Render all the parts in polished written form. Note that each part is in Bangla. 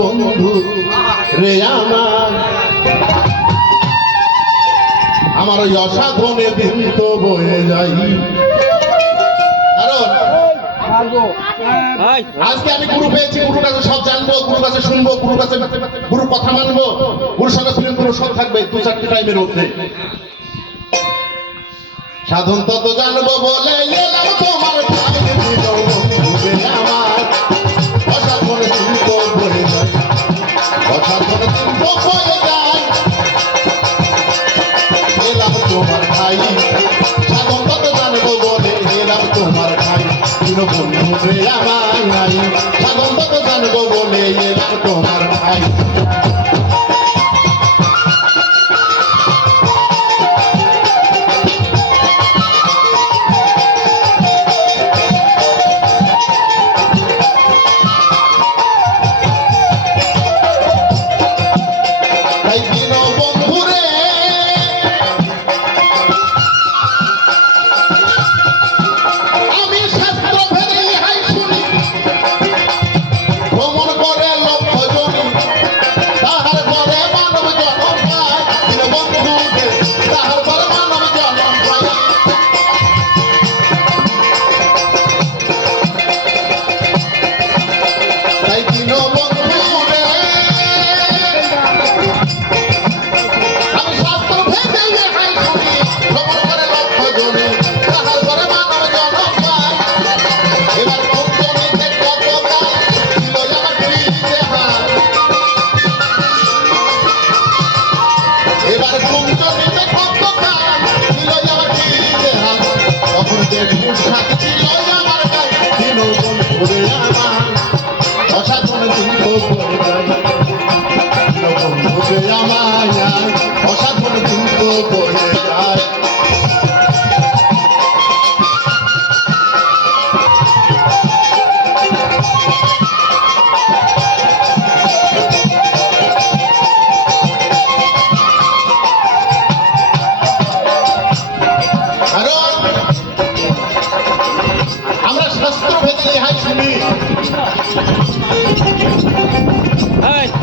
বন্ধু রে আমার ওই অসাধনে দিন তো বয়ে যাই। কারণ আজকে আমি গুরু পেয়েছি, গুরুর কাছে সব জানবো, গুরুর কাছে শুনবো, গুরুর কাছে গুরুর কথা মানবো, গুরুর সঙ্গে প্রেম গুরু সব থাকবে 2-4টি টাইমের মধ্যে। সাধন তত জানবো বলে এলাম তোমার আমার অসাধনে দিন তো বয়ে যায়, অসাধনে দিন তো বয়ে যায়, এলাম তোমার ভাই। সাধন তত জানবো বলে এলাম তোমার ভাই, বন্ধু রে আমার নাই। সাধন তত জানবো বলে এলাম তোমার ভাই।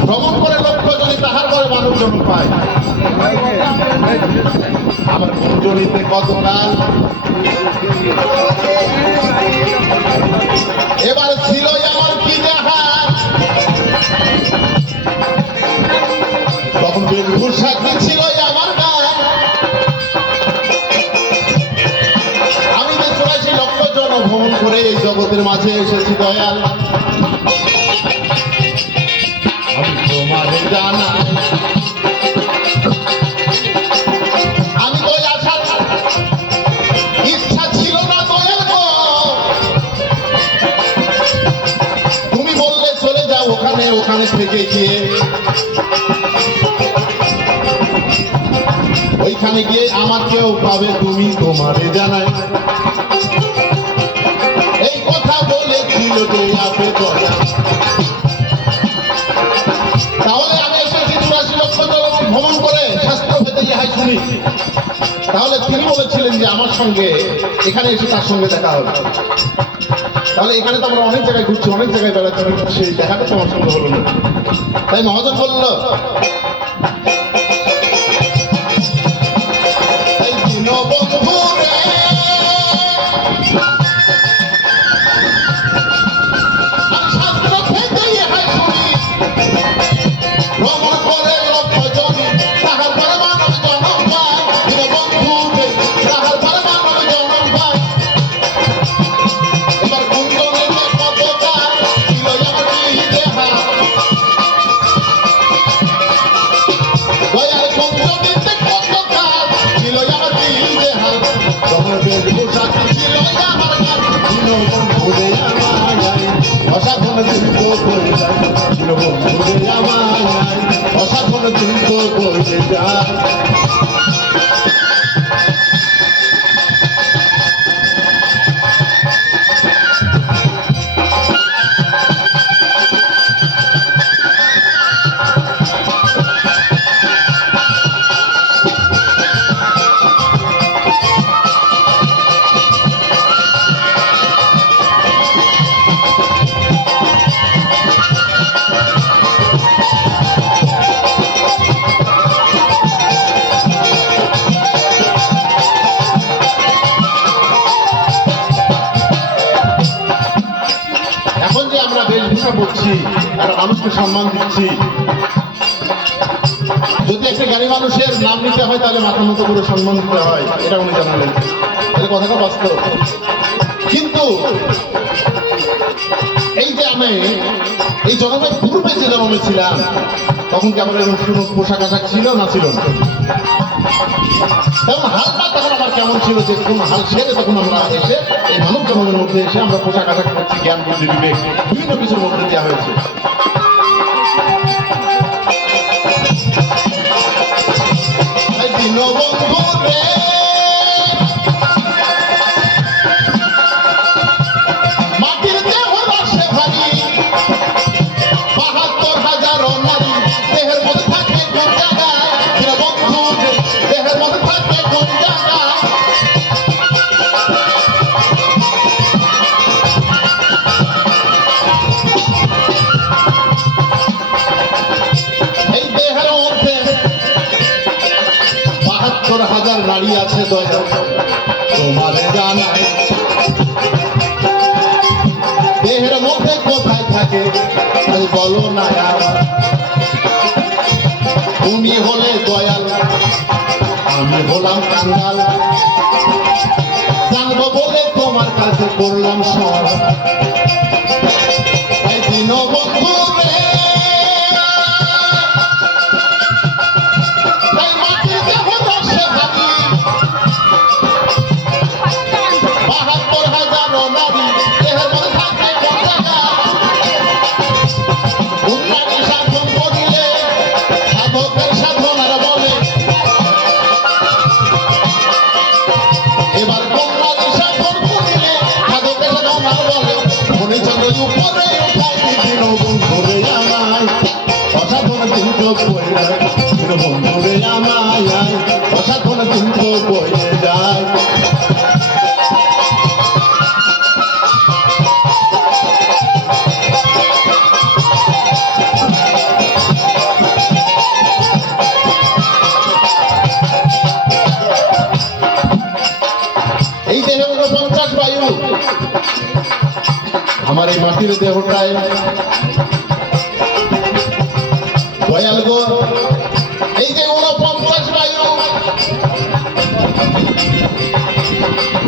ভ্রমণ করে লক্ষ্য যদি তাহার পরে মানুষ জন্ম পায়। আমার কুঞ্জলিতে কত কাল এবার ছিল আমার কি জাহাজ, তখন বেলঘুর সাথে ছিল আমার গান। আমি যে 84 লক্ষ জন ভ্রমণ করে এই জগতের মাঝে এসেছি দয়াল, তোমারে জানা আমি তো আসার ইচ্ছা ছিল না দয়াল গো, তুমি বললে চলে যাও ওখানে, ওখানে থেকে গিয়ে ওইখানে গিয়ে আমাকেও পাবে তুমি, তোমারে জানাই এই কথা বলেছিল যে আপে দয়া। তাহলে আমি এসেছি 84 লক্ষ ভ্রমণ করে শাস্ত্র ভেদে ইহাই শুনি। তাহলে তিনি বলেছিলেন যে আমার সঙ্গে এখানে এসে তার সঙ্গে দেখা হবে। তাহলে এখানে তো আমরা অনেক জায়গায় ঘুরছি, অনেক জায়গায় বেড়াচ্ছি, সেই দেখাটা তোমার সঙ্গে হলো না। তাই মহাজন বলল অসাধন চিন্ত করতে যায়। একটা মানুষকে সম্মান দিচ্ছি। যদি একটা জ্ঞানী মানুষের নাম নিতে হয় তাহলে মাথা মতো করে সম্মান দিতে হয়, এটা উনি জানালেন। তাহলে কথাটা বাস্তব। কিন্তু এই যে আমি এই জন্মের পূর্বে যে জন্মে ছিলাম তখন কি আমার এরকম কোনো পোশাক আশাক ছিল না ছিল না? তেমন হালটা তখন আমার কেমন ছিল যে কোন হাল সেরে তখন আমরা এসে এই মানব জন্মের মধ্যে এসে আমরা পোশাক আশাক করছি, জ্ঞান বুদ্ধি বিবেক বিভিন্ন কিছুর মধ্যে দেওয়া হয়েছে। মাটির দেহ রাশে ভারী ৭২,০০০ নারী দেহের মধ্যে থাকে কোন জায়গায়? বন্ধু দেহের মধ্যে থাকে কোন জায়গায়? এই দেহের মধ্যে ৭২,০০০ নারী আছে দয়া তোমার জানায়। দেহের মধ্যে কোথায় থাকে বলো না, তুমি হলে দয়াল আমি হলাম কাঙ্গাল, জানবো বলে তোমার কাছে করলাম সব। দিন বন্ধু রে তাই মাটির দেহ রসে ভাবি ৭২,০০০ নারী দেহের মধ্যে থাকে কোন জায়গায়? উন্নতি সাধন করিলে সাধকের সাধনার বলে, এবার কন্যাদি সাধন করিলে সাধকের সাধনার বলে। মনে চন্দ্র উপরে উঠাই দিন বন্ধুরে আমায় অসাধন কিন্তু বয়ে যায়, দিন বন্ধুরে আমায় অসাধন কিন্তু বয়ে যায়। এই দেহে ৪৯ বায়ু, আমার এই মাটির দেহটায় দয়াল গো এই যে ৪৯ বায়ু,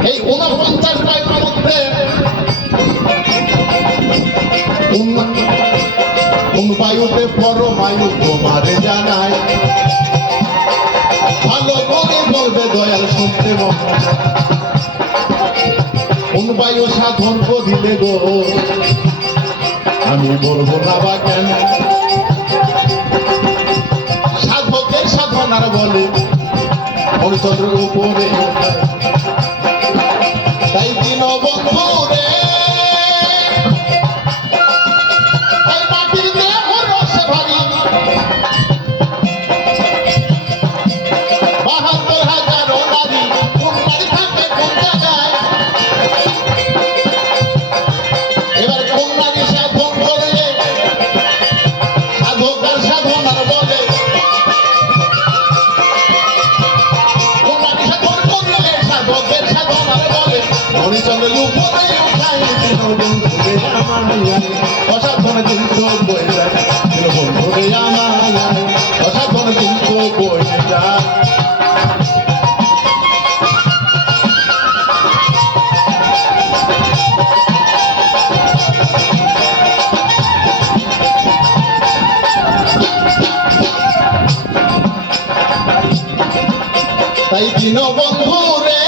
এই ৪৯ বায়ুর মধ্যে কোন বায়ুতে পরমায়ু তোমারে জানায়। ভালো করে বলবে দয়াল শুনতে মন, কোন বায়ু সাধন করিলে গো আমি বলবো না বা কেন? সাধকের সাধনার বলে হরিচন্দ্র উপরে তাই দিন বন্ধু রে তাই মাটির দেহ রসে ভারী ৭২,০০০ নারী কোন নারী থাকে কোন জায়গায়? এবার কোন নারী সাধন করলে সাধকের সাধনার বলে, কোন নারী সাধন করলে সাধকের সাধনার বলে। হরিচন্দ্র উপরে উঠাই দিন বন্ধুরে আমায় অসাধন কিন্তু বয়ে যায়, দিন বন্ধুরে আমায় অসাধন কিন্তু বয়ে যায়। তাই দিন বন্ধু রে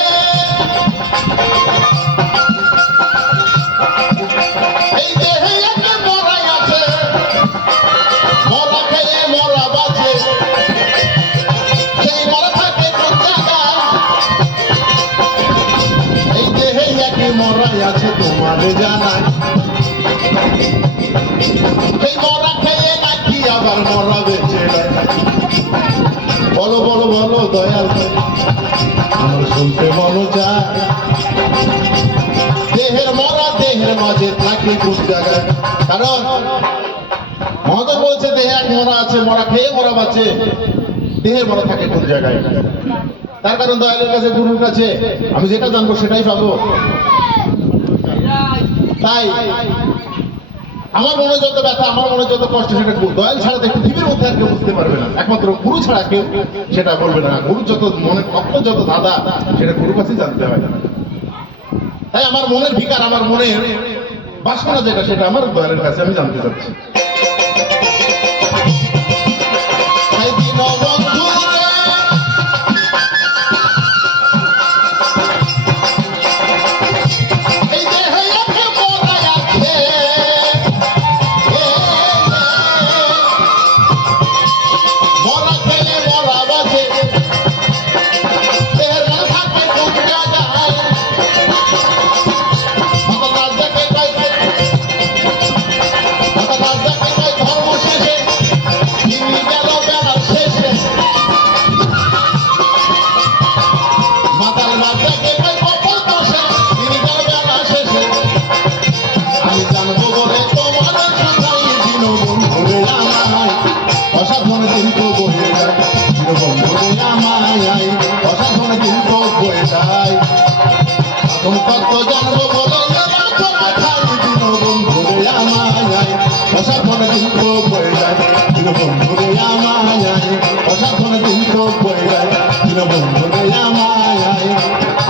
এই দেহে একটা মরাই আছে, মরা খেয়ে মরা বাঁচে, সেই মরা থাকে কোন জায়গায়? এই দেহে একই মরাই আছে তোমারে জানায়। সেই মরা খেয়ে নাকি আবার মরা বেঁচে যায়। বলো বলো বলো দয়াল আমার শুনতে মনো চায়। দেহের মরা দেহের মাঝে থাকে কোন জায়গায়? কারণ মহাদেব বলছে দেহে এক মরা আছে, মরা খেয়ে মরা বাঁচে, দেহের মরা থাকে কোন জায়গায়? তার কারণ দয়ালের কাছে গুরুর কাছে আমি যেটা জানবো সেটাই পাবো। তাই আমার মনে যত ব্যথা, আমার মনে যত কষ্ট, সেটা দয়াল ছাড়া তো পৃথিবীর মধ্যে আর কেউ বুঝতে পারবে না, একমাত্র গুরু ছাড়া কেউ সেটা বলবে না। গুরু যত মনে কষ্ট, যত দাদা, সেটা গুরুর কাছেই জানতে হয়। তাই আমার মনের ভিকার, আমার মনের বাসনা যেটা, সেটা আমার দয়ালের কাছে আমি জানতে চাচ্ছি।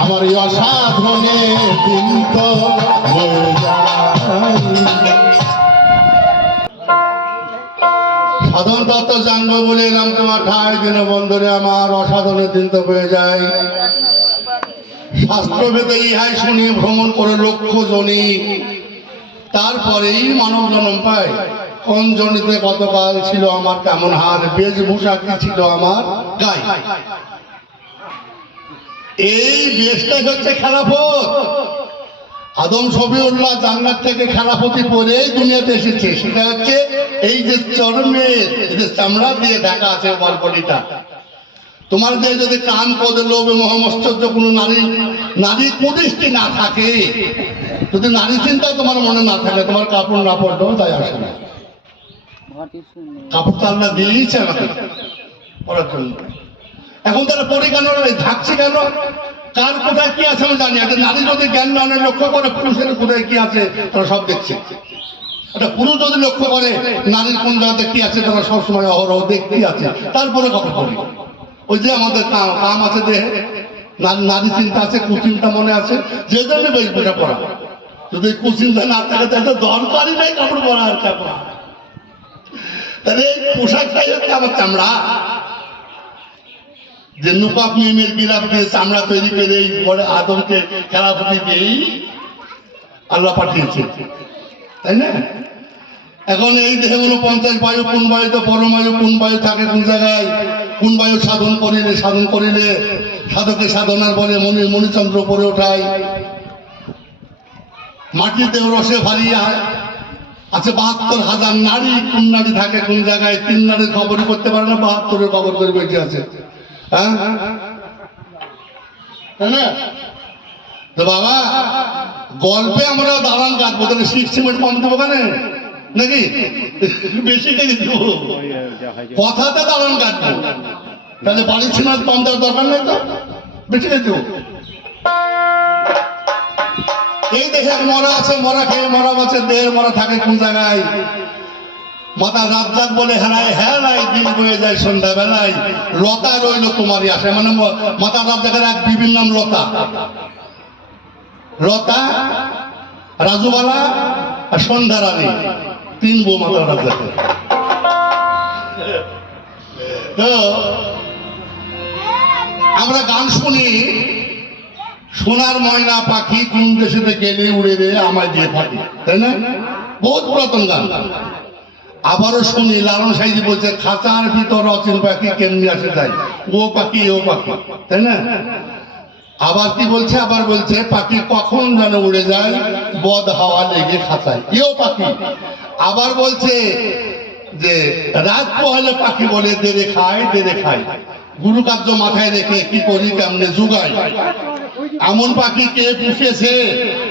আমার এই অসাধনে দিন তো সাধন তত্ত্ব জানবো বলে এলাম তোমার ঠাই, দিন বন্ধুরে আমার অসাধনের দিন তো হয়ে যায়। শাস্ত্রভেদে ইহাই শুনি ভ্রমণ করে লক্ষ্য জনি, তারপরেই মানব জন্ম পায়। কোন জনিতে গতকাল ছিল আমার কেমন হার, বেশভূষা কি ছিল আমার গায়ে। এই বেশটাই হচ্ছে খেলাফত। আদম শফিউল্লাহ জান্নাত থেকে খেলাফতি পরে দুনিয়াতে এসেছে, সেটা হচ্ছে এই যে চর্মের যে চামড়া দিয়ে ঢাকা আছে বলবলিটা। তোমার যে যদি কাম ক্রোধ লোভ মোহ মৎসর্য কোনো নারী কুদৃষ্টি না থাকে, যদি নারী চিন্তা তোমার মনে না থাকে, তোমার কাপড় না পড়লেও তাই আসে না। কাপড় তো আল্লাহ দিয়েইছে আমাদের পড়ার জন্য। এখন তারা পড়ে কেন, থাকছে কেন, কার কোথায় কি আছে আমি জানি। একটা নারী যদি জ্ঞান জ্ঞানের লক্ষ্য করে পুরুষের কোথায় কি আছে তারা সব দেখছে। একটা পুরুষ যদি লক্ষ্য করে নারীর কোন জায়গাতে কি আছে, তারা সবসময় অহরহ দেখতেই আছে, তারপরে কাপড় পরে। ওই যে আমাদের কাম আছে দেহে, নারী চিন্তা আছে, কুচিন্তা মনে আছে, যে জন্য বেশভূষা পরা। যদি কুচিন্তা না থাকে তাহলে দরকারই নেই কাপড় পরা আর কাপড়। তাহলে পোশাকটাই হচ্ছে আমার চামড়া, যে নুকাপ মেমের গিরাপ দিয়ে চামড়া তৈরি করে পরে আদমকে খেলাফতি দিয়েই আল্লাহ পাঠিয়েছে, তাই না? এখন এই দেহে 49 বায়ু, কোন বায়ুতে পরমায়ু, কোন বায়ু থাকে কোন জায়গায়, কোন বায়ু সাধন করিলে সাধকে সাধনার বলে মণিচন্দ্র পরে ওঠায়। মাটিতে রসে ভারিয়া আছে 72,000 নারী, কোন নারী থাকে কোন জায়গায়, 3 নারীর খবরই করতে পারে না, 72-এর খবর করে বেঁচে আছে। হ্যাঁ তো বাবা, গল্পে আমরা দালান কাটবো, তাহলে 6 সিমেন্ট কম দেবো কেন নাকি? বেশি কেজি দেবো, কথাতে দালান কাটবো, তাহলে বাড়ির সিমেন্ট কম দেওয়ার দরকার নেই, তো বেশি কেজি দেবো। এই দেশে মরা আছে, মরা খেয়ে মরা মাছের দেহের মরা থাকে কোন জায়গায়। মাতা রাজ্জাক বলে হেলায় হেলায় দিন বয়ে যায় সন্ধ্যা বেলায়, লতা রইল তোমারই আসে। মানে মাতা রাজ্জাকের এক বিবির নাম লতা, লতা, রাজুবালা আর সন্ধ্যা রানী, 3 বউ মাতা রাজ্জাকের। তো আমরা গান শুনি, সোনার ময়না পাখি কোন দেশেতে গেলে উড়ে রে আমায় দিয়ে থাকি, তাই না? বহুত পুরাতন গান। আবারও শুনি লালন সাইজি বলছে, খাঁচার ভিতর অচিন পাখি কেমনি আসে যায়, ও পাখি ও পাখি, তাই না? আবার কি বলছে, আবার বলছে পাখি কখন যেন উড়ে যায়, বদ হাওয়া লেগে খাঁচায়, এও পাখি। আবার বলছে যে রাত পোহালে পাখি বলে দেরে খায় দেরে খায়, গুরু কার্য মাথায় রেখে কি করি কেমনে যুগায়। এমন পাখি কে পুষেছে,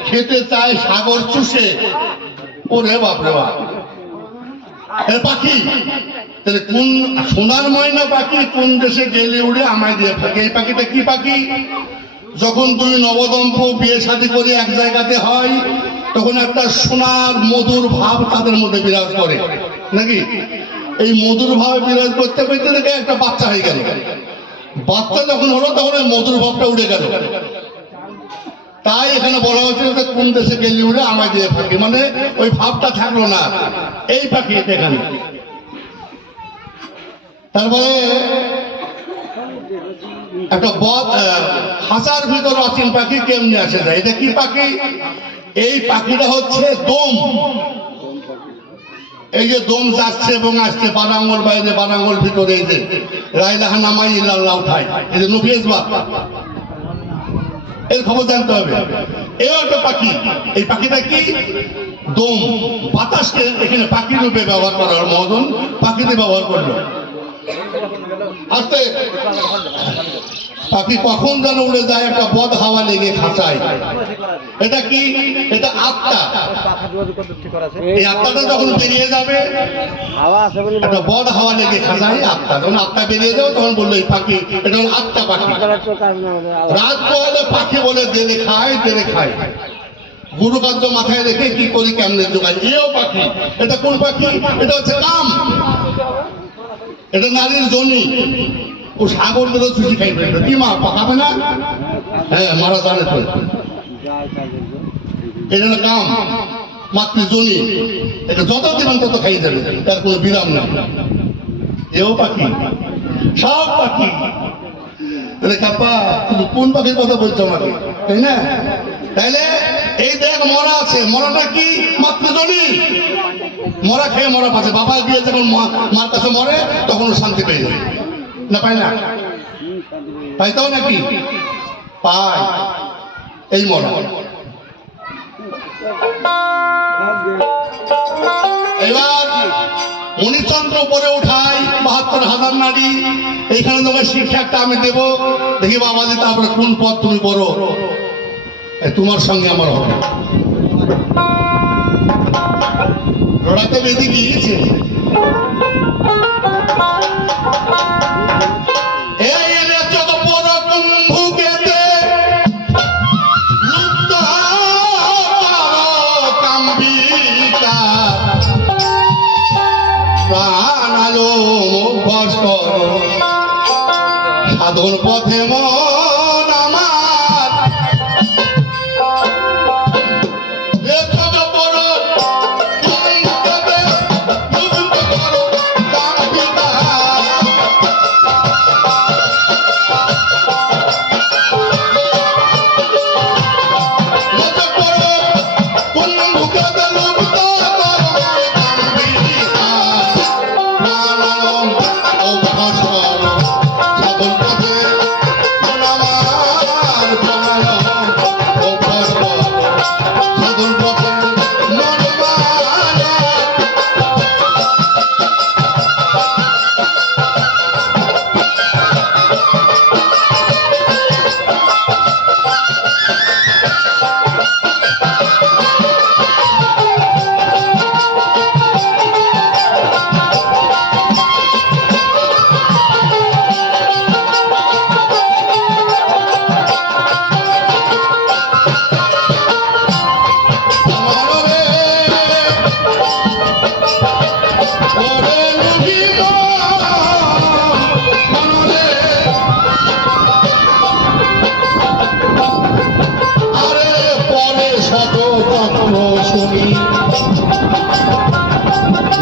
খেতে চায় সাগর চুষে, ওরে বাপরে বাপ। পাখি তাহলে কোন সোনার ময়না পাখি কোন দেশে গেলে উড়ে আমায় দিয়ে থাকে। এই পাখিটা কি পাখি? যখন 2 নবদম্প বিয়ে শাদী করে এক জায়গাতে হয়, তখন একটা সোনার মধুর ভাব তাদের মধ্যে বিরাজ করে নাকি? এই মধুর ভাবে বিরাজ করতে করতে দেখে একটা বাচ্চা হয়ে গেল। বাচ্চা যখন হলো তখন ওই মধুর ভাবটা উড়ে গেল। তাই এখানে বলা হয়েছিল যে কোন দেশে গেলি উড়ে আমায় দিয়ে পাখি, মানে ওই ভাবটা থাকলো না। এই পাখি এখানে তারপরে একটা খাঁচার ভিতর অচিন পাখি কেমনি আসে যায়। এটা কি পাখি? এই পাখিটা হচ্ছে দম। এই যে দম যাচ্ছে এবং আসছে, বারাঙ্গল বাইরে বারাঙ্গল ভিতরে, এই যে রাইলাহা নামাই ইল্লাল্লাহ উঠায়, এই যে নফিস বাপ, এর খবর জানতে হবে। এই একটা পাখি। এই পাখিটা কি? দম। বাতাসকে এখানে পাখি রূপে ব্যবহার করার মতন পাখিতে ব্যবহার করলো। আস্তে পাখি কখন যেন উড়ে যায়, একটা বদ হাওয়া লেগে খাঁচায়। এটা কি? এটা আত্মা। এই আত্মাটা যখন বেরিয়ে যাবে, একটা বদ হাওয়া লেগে খাঁচায় আত্মা। যখন আত্মা বেরিয়ে যাবে তখন বললো এই পাখি, এটা হলো আত্মা পাখি। রাত পোহালে পাখি বলে দেরে খায় দেরে খায়। গুরু কার্য মাথায় রেখে কি করি কেমনে জোগায়। এও পাখি। এটা কোন পাখি? এটা হচ্ছে কাম। এটা নারীর জনি। ও সাগর ধরে চুষি খাই ফেলবে। কি মা পাকাবে না? হ্যাঁ, মারা জানে তো। এটা কাম, মাতৃজনী। এটা যত দিবেন তত খাই যাবে, তার কোনো বিরাম নেই। এও পাখি, সব পাখি। কাপা তুমি কোন পাখির কথা বলছো আমাকে, তাই না? তাইলে এই দেখ মরা আছে, মরাটা কি? মাতৃজনী। মরা খেয়ে মরা পাচ্ছে। বাবা গিয়ে যখন মার কাছে মরে তখন শান্তি পেয়ে যায় না, পায় না? পাইতাও নাকি? পায়। এই মরা। এবার মণিচন্দ্র পরে উঠাই ৭২,০০০ নারী। এইখানে তোমার শিক্ষা একটা আমি দেবো, দেখি বাবাজি তারপরে কোন পথ তুমি করো, তোমার সঙ্গে আমার হবে। রোড়াতে বেঁধে গিয়েছে। সাধন পথে মন আমার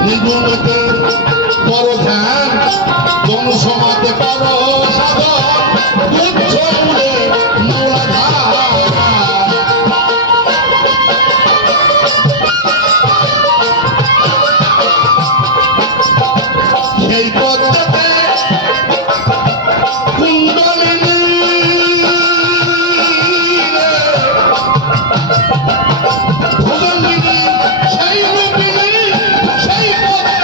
নিগুণতে বড় ধ্যান, জনসমাজে করো সাধন, তুচ্ছ উড়ে মূলাধার। সেই পদ্ধতিতে কুণ্ডলিনী ভুজঙ্গিনী সেই রূপিণী সেই পথে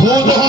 কুণ্ডলিনী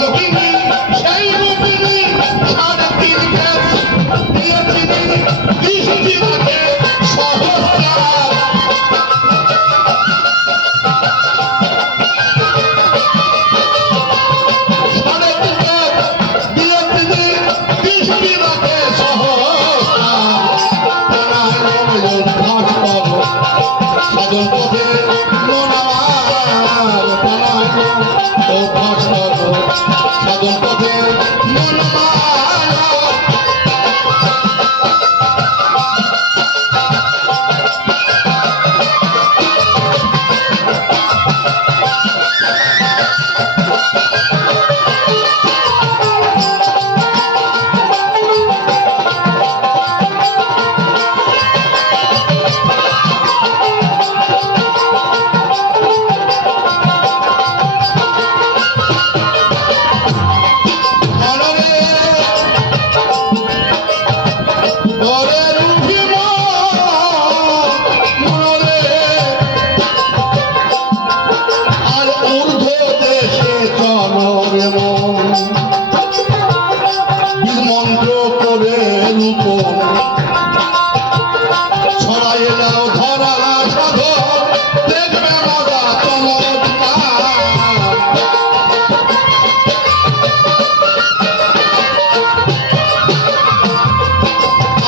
সাধন দেখবে মজা চমৎকার।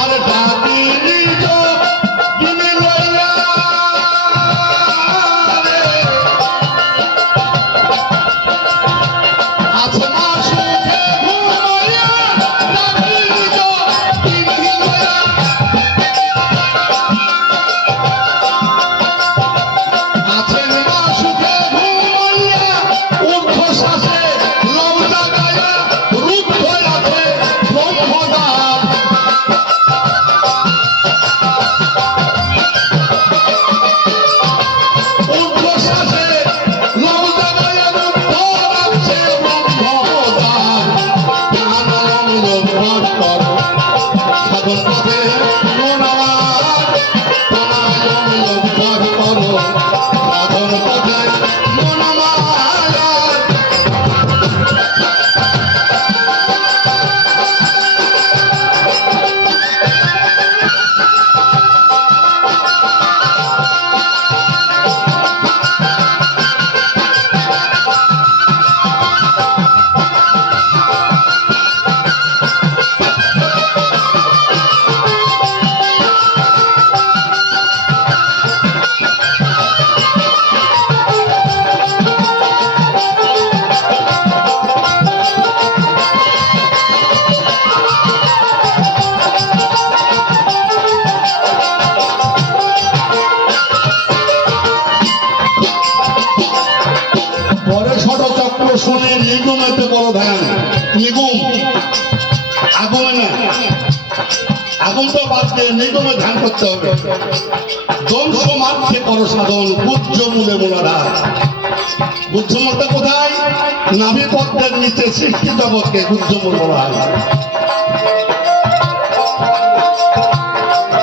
আর ডাকি নিজ গিনি লইয়া রে, আছে মা সুখে ঘুমাইয়া, ডাকি নিজ গিনি লইয়া। আছেন মা সুখে ঘুমাইয়া, ঊর্ধ্বশ্বাসে লৌটা গায়া, রুদ্ধ আছে ব্রহ্মদ্বার। ঊর্ধ্বশ্বাসে লৌটা গায়া, রুদ্ধ আছে ব্রহ্মদ্বার। আনন্দ ভর কর সাধন পথে মন আমার, আনন্দ ভর কর সাধন পথে মন আমার। পরে ষড় চক্র শুনে নিগুমেতে বড় ধ্যান। নিগুম আগুমে না, আগুন তো বাদ দিয়ে নিগুমে ধ্যান করতে হবে। ধ্বংস মার্থে করো সাধন, গুজ্জ মূলে মূলাধার। গুজ্জ মূলটা কোথায়? নাভি পদ্মের নিচে সৃষ্টি জগৎকে গুজ্জ মূল বলা হয়।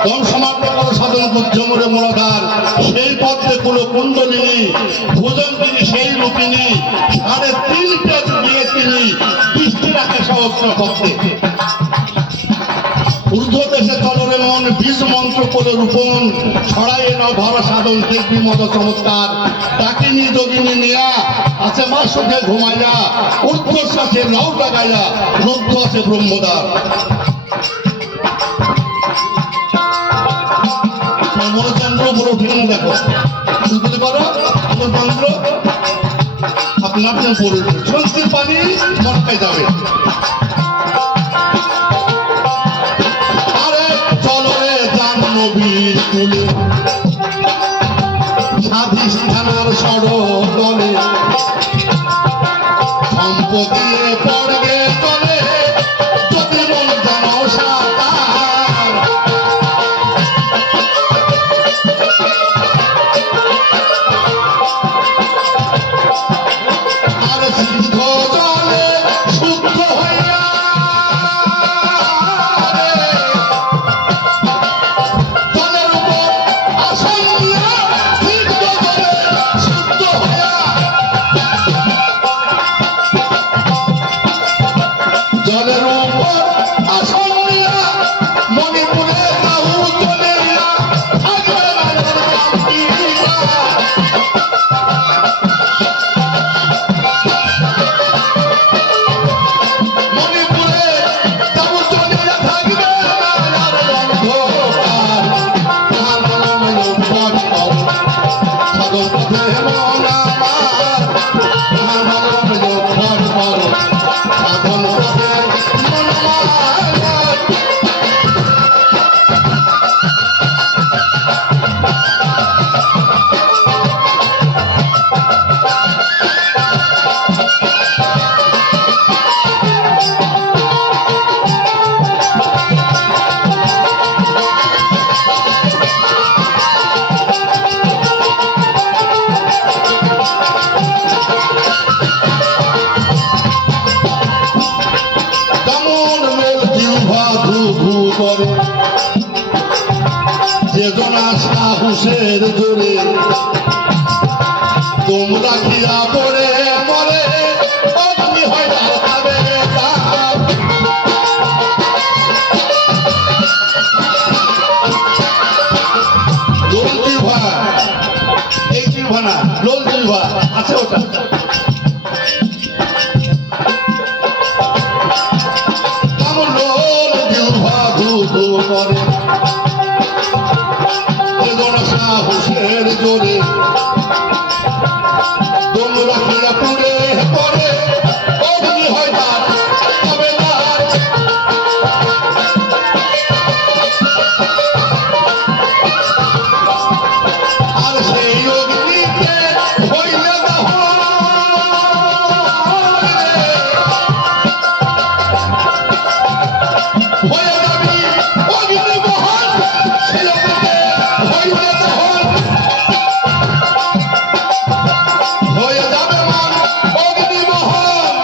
ধ্বংস মার্থে করো সাধন, গুজ্জ মূলে মূলাধার। সেই পদ্মে কুলো কুণ্ডলিনী, ভোজন তিনি সেই রূপিনী। 3.5 পেজ দিয়ে তিনি দৃষ্টি রাখে সহস্র পদ্মে। ঊর্ধ্ব দেশে চলরে মন, বীজ মন্ত্র করে রূপন। ছড়াইয়ে ন ধর সাধন, দেখবি মত চমৎকার। ডাকিনি যোগিনী নিয়া, আছে মা সুখে ঘুমাইয়া, ঊর্ধ্বশ্বাসে লৌটা গাইয়া, রুদ্ধ আছে ব্রহ্মদ্বার। মনোচন্দ্র বলে উঠে না, দেখো বুঝতে পারো মনোচন্দ্র আপনার পড়ে স্বস্তির পানি মনকায় যাবে। আরে চলো রে জান নবীর কুলে, স্বাধিষ্ঠানার সড়দলে, সম্পত্তি পড়বে চলে, যদি মন জানো সাতার। আর সিদ্ধ জলে শুদ্ধ হইয়া রে, জলের উপর আসন দিয়া, সিদ্ধ জলে শুদ্ধ হইয়া। জলের উপর আসন দিয়া, মণিপুরে রাহু চলিয়া, থাকবে রাজার কান্তিকা। মণিপুরে রাহু চলিয়া, থাকবে রাজার অন্ধকার। আনন্দ ভর কর সাধন পথে মন আমার, আনন্দ ভর কর সাধন পথে মন আমার। কেমন লোল জিহ্বা ধু ধু করে, চেতনা সাহসের জোরে, তোমরা খিয়া পড়ে মরে, অগ্নি হয় তার খাবে তাপ। লোল জিহ্বা জিহ্বা না, লোল জিহ্বা আছে ওটা। আমার লোল জিহ্বা ধু ধু করে, বেদনা সাহসের জোরে দম রাখিয়া পুরে পরে অগ্নি হয় তার তবে তার। আর সেই অগ্নিতে হইলে দহন হয়ে যাবি অগ্নি বহন, সেই অগ্নিতে হইলে দহন হয়ে যাবে মান অগ্নিমোহন।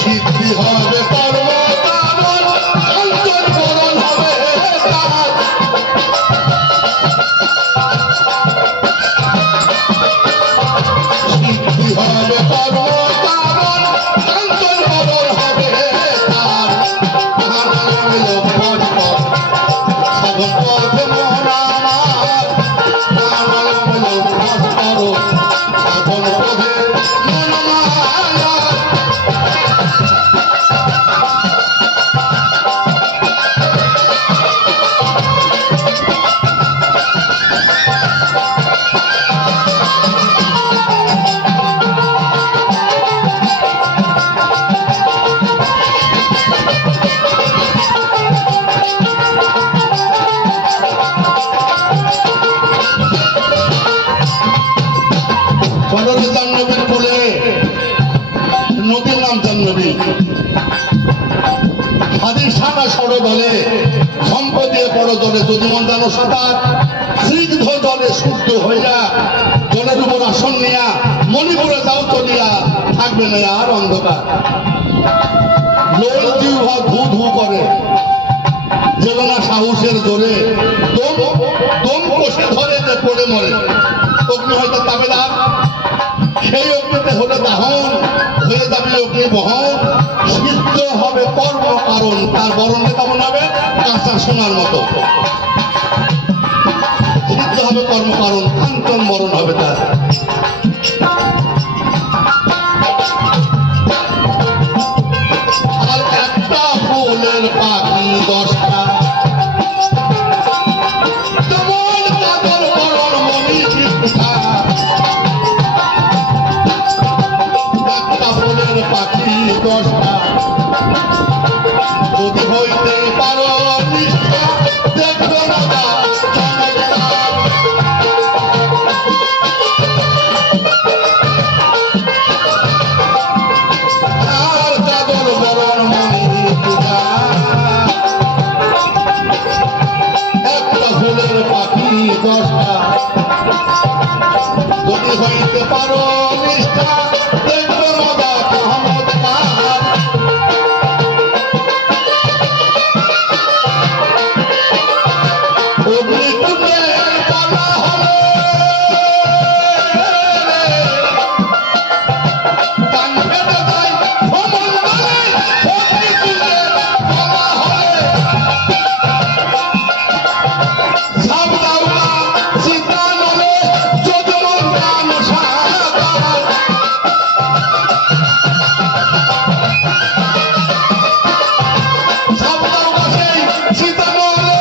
সিদ্ধি হবে কর্ম কারণ, অন্তর্করণ হবে তার। সিদ্ধি হবে কর্ম কারণ, অন্তর্করণ হবে তার। আনন্দ ভট্ট সাধন পথে মন আমার, আনন্দ ভট্ট সাধন পথে মন আমার। বদলে জাহ্নবীর কোলে, নদীর নাম জাহ্নবী। হাদির সাদা সড় দলে, সম্পদীয় বড় দলে, যদি মন জানো সাঁতার, স্নিগ্ধ জলে শুদ্ধ হইয়া, জলের উপর আসন নিয়া, মণিপুরে যাও চলিয়া, থাকবে না আর অন্ধকার। লোল জিহ্বা ধু ধু করে, বেদনা সাহসের জোরে দম দম কষে ধরে যে পড়ে মরে। অগ্নি হয়তো তাবেদার, সেই অগ্নিতে হলে দাহন হয়ে যাবে অগ্নি বহন। সিদ্ধ হবে কর্ম কারণ, তার বরণে কেমন হবে কাঁচা সোনার মতো। সিদ্ধ হবে কর্ম কারণ, কাঞ্চন বরণ হবে তার। আর একটা ফুলের পাখি 10টা, যেমন কাজল বরণ মণি শিক্ষা। একটা ফুলের পাখি 10টা, যদি হইতে পারো নিষ্ঠা, দেখবে না যা চমৎকার। আর কাজল বরণ মণি পূজা, একটা ফুলের পাখি 10টা, যদি হইতে পারো নিষ্ঠা, দেখবে মজা চমৎকার। অগ্নিকুণ্ডের কলা হলে কান ফেটে যায় ভ্রমণ বলে, অগ্নিকুণ্ডের কলা হলে সাবধাউলা সীতা নলে, যদি মন জানো সাঁতার। সাবধাউলা সেই সীতা নলে,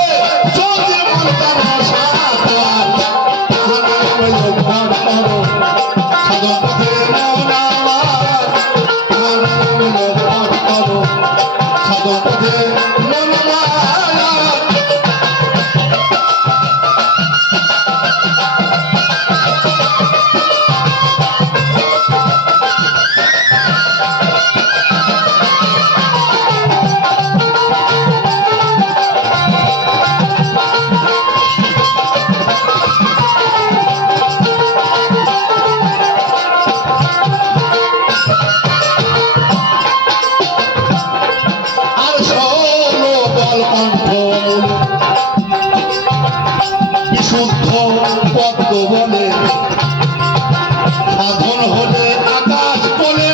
যদি মন জানো সাঁতার। আনন্দ ভট্ট সাধন পথে মন আমার, আনন্দ ভট্ট সাধন পথে মন আমার। আর ষোলো দল কণ্ঠ বিশুদ্ধ পদ্ম বলে, সাধন হলে আকাশ বলে,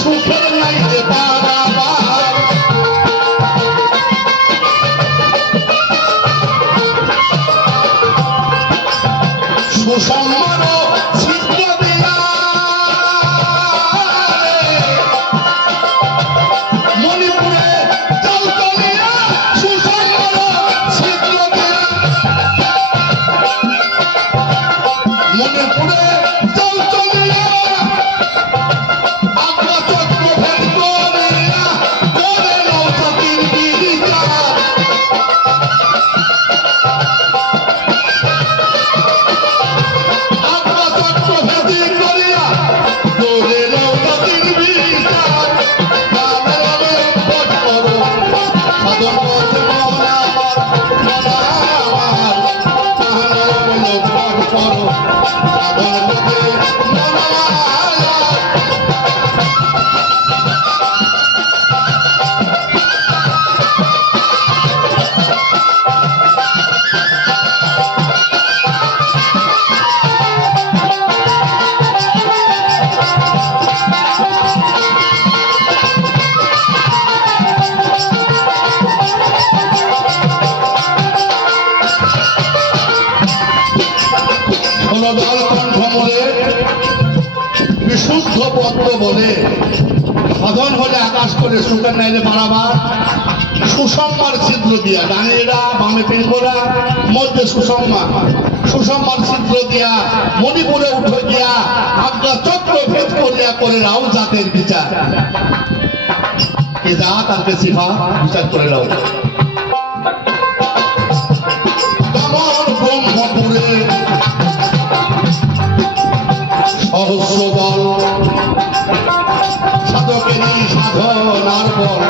সুখের নাই যে পারাবার। সুসম্মান ছিদ্র দিয়া মণিপুরে জল চলিয়া সুসম্মান ছিদ্র দিয়া মণিপুরে জল চলিয়া আগ্রা চক্র ভেদ করিয়া করে নৌচাকির বিচার আগ্রা চক্র ভেদ করিয়া করে নৌচাকির বিচার রামে রামে পথ করো সাধন পথে মন আমার তাহারে বলো পথ করো সাধন পথে মন আমার ষোলদল কণ্ঠ বলে বিশুদ্ধ পদ্ম বলে সাধন হলে আকাশ করে সুখের নাইলে বাড়াবার সুসম্মার ছিদ্র দিয়া ডানে এরা বামে পিঙ্গলা মধ্যে সুসম্মার ছিদ্র দিয়া মণিপুরে উঠে গিয়া আজ্ঞা চক্র ভেদ করিয়া করে রাও জাতের বিচার কে জাত আর কে সিফা বিচার করে রাও কামর ব্রহ্মপুরে সহস্র দল সাধকেরই সাধনার বল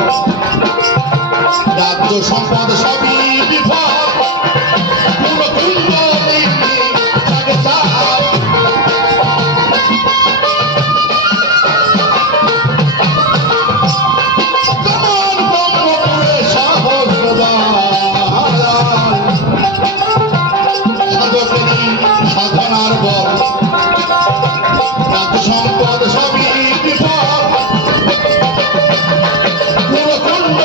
রাজ্য সম্পদ সবই বিফল পুরকুণ্ড জাগে চাপ যেমন ব্রহ্মপুরে সহস্র দল সাধকেরই সাধনার বল রাজ্য সম্পদ সবই বিফল পুরকুণ্ড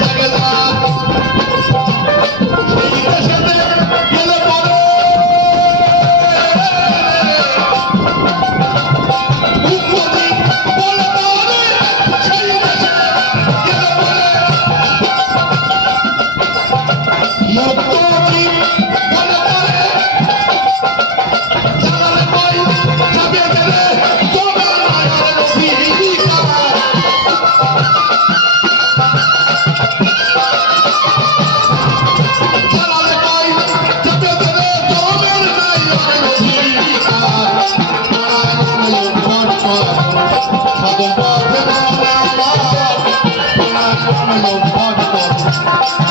জাগে চাপ সেই দেশেতে গেলে পরে উপদি বলে পরে সেই দেশে গেলে পরে মুক্তি বলে পরে জানালে কই যাবে গেলে তবে মায়ের অধিকার জানালে কই যাবে গেলে তবে মায়ের অধিকার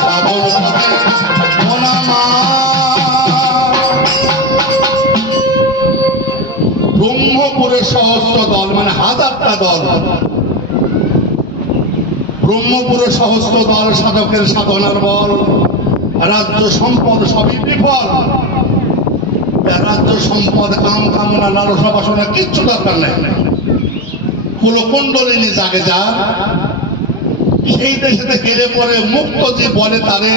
সাধন পথে ব্রহ্মপুরের সহস্র দল মানে হাজারটা দল ব্রহ্মপুরের সহস্র দল সাধকের সাধনার বল রাজ্য সম্পদ সবই বিফল রাজ্য সম্পদ কাম কামনা লালসা বাসনা কিচ্ছু দরকার নেই কুলকুণ্ডলিনী জাগে যা সেই দেশেতে গেলে পরে মুক্ত যে বলে তারে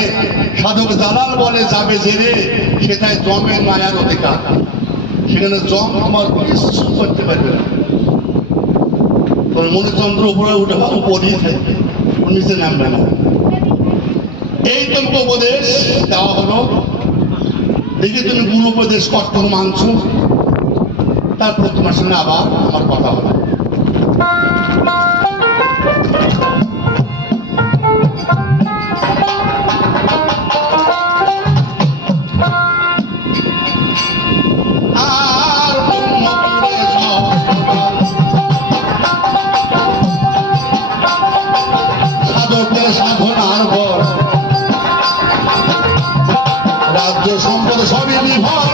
সাধক জালাল বলে যাবে জেনে সেটাই জমের মায়ার অধিকার সেখানে জম আমার কিছু করতে পারবে না তোমার মণিচন্দ্র উপরে উঠে উপরেই থাকবে নিচে নামবে না এই তোমাকে উপদেশ দেওয়া হলো দেখি তুমি গুরু উপদেশ কর্তব্য মানছো তারপর তোমার সঙ্গে আবার আমার কথা হলো সাধনার বল রাজ্য সম্পদ সবই বিফল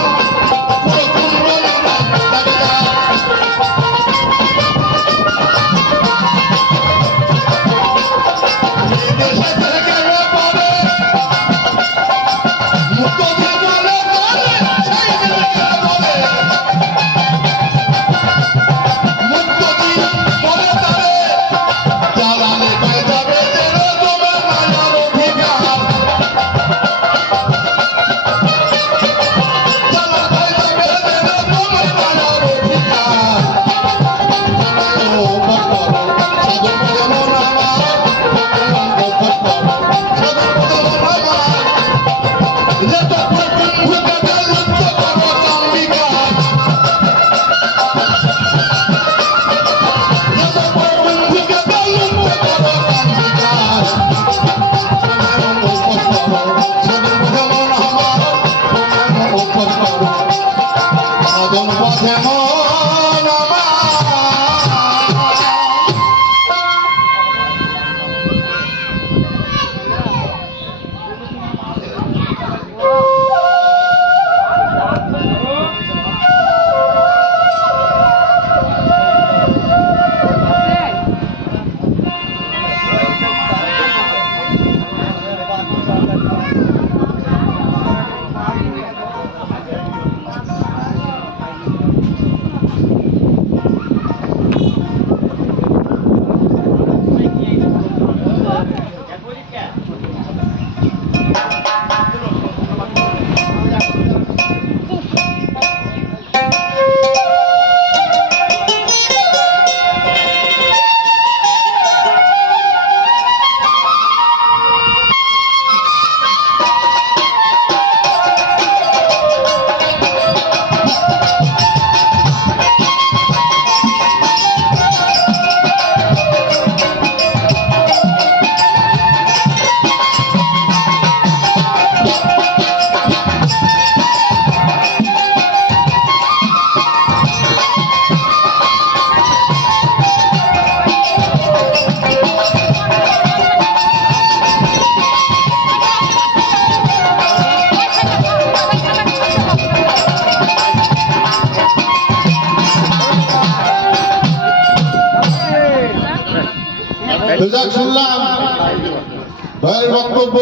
দয়ার বক্তব্য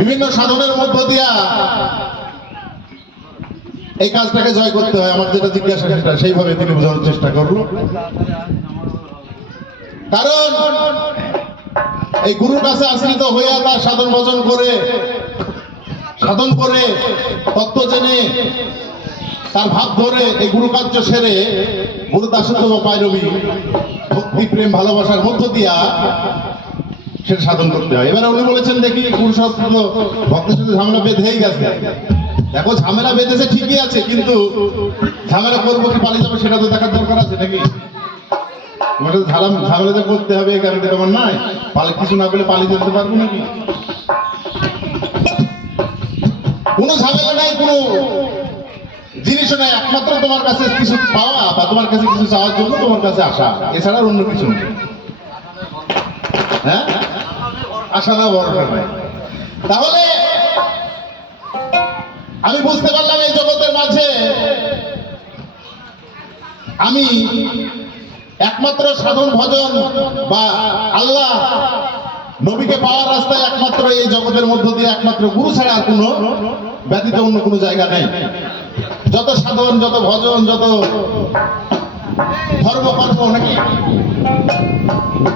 বিভিন্ন সাধনের মধ্য দিয়া এই কাজটাকে জয় করতে হয়। আমার যেটা জিজ্ঞাসা সেটা সেইভাবে তিনি বোঝানোর চেষ্টা করলো। কারণ এই গুরুর কাছে আশ্রিত হইয়া তার সাধন ভজন করে সাধন করে তত্ত্ব জেনে তার ভাব ধরে এই গুরু কার্য সেরে গুরু দাসত্ব বা পাইরবী ভক্তি প্রেম ভালোবাসার মধ্য দিয়া সেটা সাধন করতে হয়। এবারে উনি বলেছেন দেখি গুরু শাস্ত্র ভক্তের সাথে ঝামেলা বেঁধেই গেছে। দেখো ঝামেলা বেঁধেছে ঠিকই আছে, কিন্তু ঝামেলা করবো কি পালিয়ে যাবো সেটা তো দেখার দরকার আছে নাকি? তোমার ঝামেলা যে করতে হবে এই কারণে তোমার নাই, কিছু না পেলে পালিয়ে যেতে পারবো নাকি? কোনো ঝামেলা নাই, কোনো জিনিসও নাই, একমাত্র তোমার কাছে কিছু পাওয়া বা তোমার কাছে কিছু চাওয়ার জন্য তোমার কাছে আসা, এছাড়া অন্য কিছু নেই। হ্যাঁ, আশা না ভরসা নাই। তাহলে আমি বুঝতে পারলাম এই জগতের মাঝে আমি একমাত্র সাধন ভজন বা আল্লাহ নবীকে পাওয়ার রাস্তায় একমাত্র এই জগতের মধ্য দিয়ে একমাত্র গুরু ছাড়া আর কোনো ব্যতীত অন্য কোনো জায়গা নেই। যত সাধন, যত ভজন, যত ধর্মকর্ম নাকি,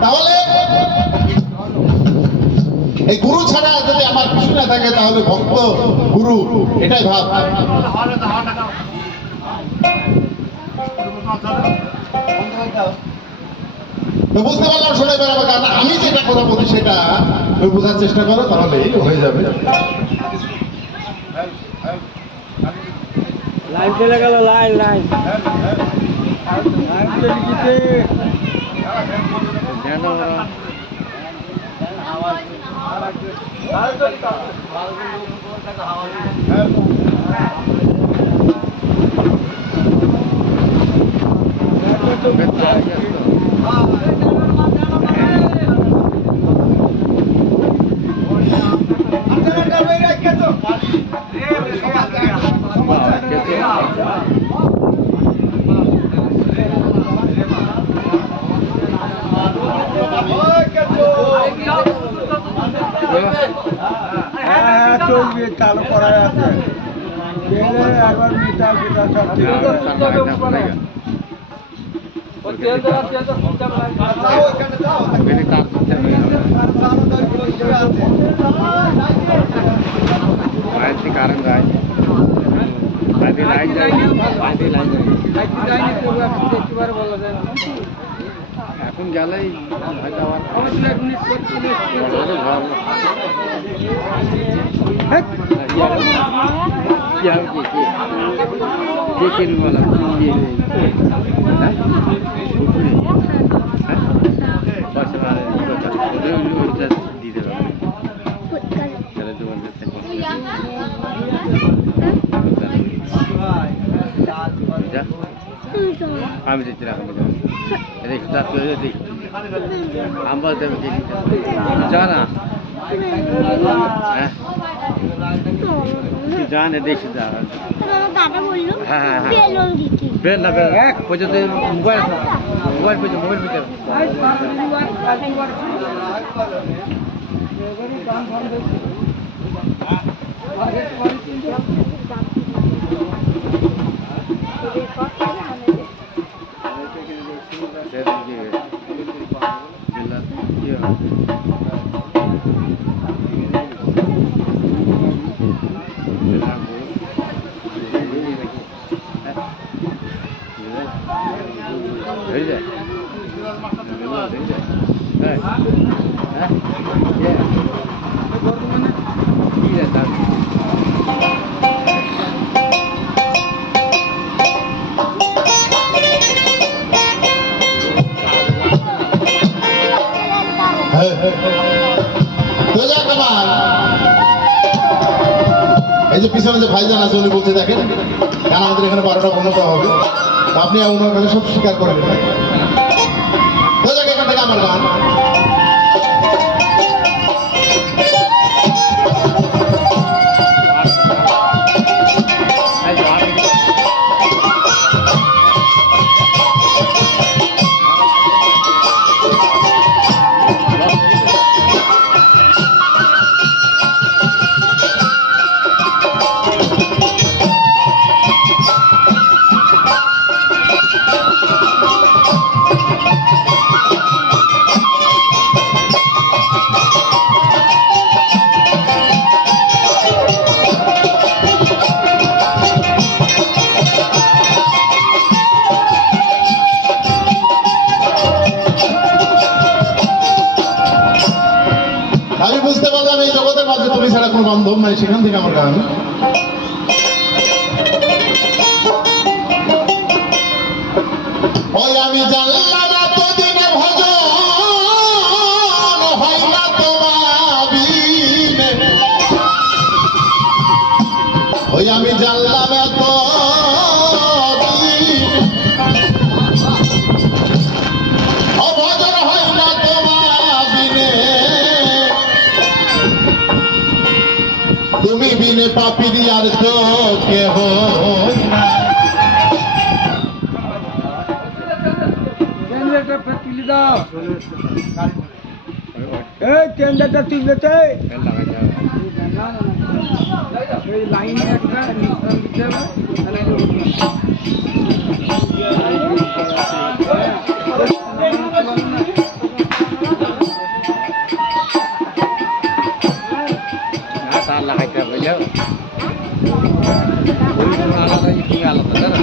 তাহলে এই গুরু ছাড়া যদি আমার কিছু না থাকে তাহলে ভক্ত গুরু এটাই ভাব। তো বুঝতে পারলাম শোনাই বেড়াবে, কারণ আমি যেটা কথা বলি সেটা তুমি বোঝার চেষ্টা করো, তাহলে হয়ে যাবে। লাইন চলে গেল, লাইন লাইন চলবে, চালু করা আছে। একবার মিটার ফিটার সব ঠিক এখন গেলেই হয়তো দিতে আমি দিচ্ছি না, আমরা জানা হ্যাঁ জানে দেখি দাদা বললো হ্যাঁ হ্যাঁ হ্যাঁ বেলুন দিতে বেল না বেল এক পর্যন্ত মোবাইল মোবাইল পর্যন্ত মোবাইল ভিতরে এই যে পিছনে যে ভাইজান আছে উনি বলতে দেখেন, কারণ আমাদের এখানে 12টা 15টা হবে, আপনি ওনার কাছে সব স্বীকার করে নেবেন। এখান থেকে আমার গান আমি বুঝতে পারলাম এই জগতের মাঝে তুমি ছাড়া কোনো বান্ধব নাই, সেখান থেকে আমার গান। ওই আমি জানলাম এতদিনে ভজন হয় না তোমার বিনে। ওই আমি জানলাম এত ভজন হয় না তোমার বিনে। তুমি বিনে পাপিরি আর তো কেহ না। কেন্দ্রটা তুলে দাও, এই কেন্দ্রটা তুলতে এই লাইনে একটা নিঃশ্বাস দিতে তার লাগাইতে বুঝলো আলাদা আলাদা